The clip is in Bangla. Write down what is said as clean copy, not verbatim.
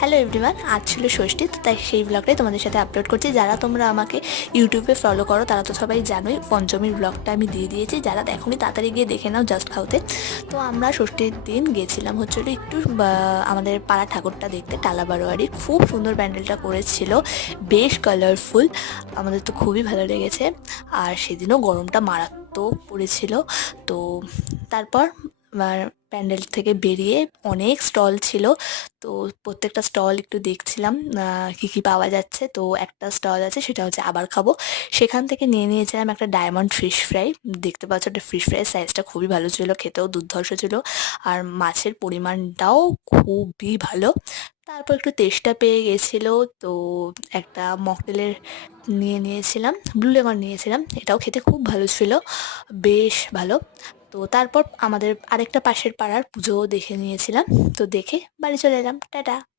হ্যালো এভরিওয়ান, আজ ছিল ষষ্ঠী, তো তাই সেই ব্লগটাই তোমাদের সাথে আপলোড করছি। যারা তোমরা আমাকে ইউটিউবে ফলো করো তারা তো সবাই জানোই, পঞ্চমীর ব্লগটা আমি দিয়ে দিয়েছি। যারা দেখোনি তাড়াতাড়ি গিয়ে দেখে নাও জাস্ট খাওতে। তো আমরা ষষ্ঠীর দিন গেছিলাম হচ্ছিল একটু আমাদের পাড়া ঠাকুরটা দেখতে, টালা বারোয়ারি। খুব সুন্দর প্যান্ডেলটা করেছিল, বেশ কালারফুল, আমাদের তো খুবই ভালো লেগেছে। আর সেদিনও গরমটা মারাত্মক পড়েছিল। তো তারপর প্যান্ডেল থেকে বেরিয়ে অনেক স্টল ছিল, তো প্রত্যেকটা স্টল একটু দেখছিলাম কী কী পাওয়া যাচ্ছে। তো একটা স্টল আছে, সেটা হচ্ছে আবার খাবো। সেখান থেকে নিয়ে নিয়েছিলাম একটা ডায়মন্ড ফিশ ফ্রাই। দেখতে পাচ্ছ একটা ফিশ ফ্রাইয়ের সাইজটা খুবই ভালো ছিল, খেতেও দুর্ধর্ষ ছিল, আর মাছের পরিমাণটাও খুবই ভালো। তারপর একটু তেষ্টা পেয়ে গেছিলো, তো একটা মকটেলের নিয়েছিলাম, ব্লু লেমন নিয়েছিলাম, এটাও খেতে খুব ভালো ছিল, বেশ ভালো। তো তারপর আমাদের আরেকটা পাশের পাড়ার পুজোও দেখে নিয়েছিলাম। তো দেখে বাড়ি চলে এলাম, টাটা।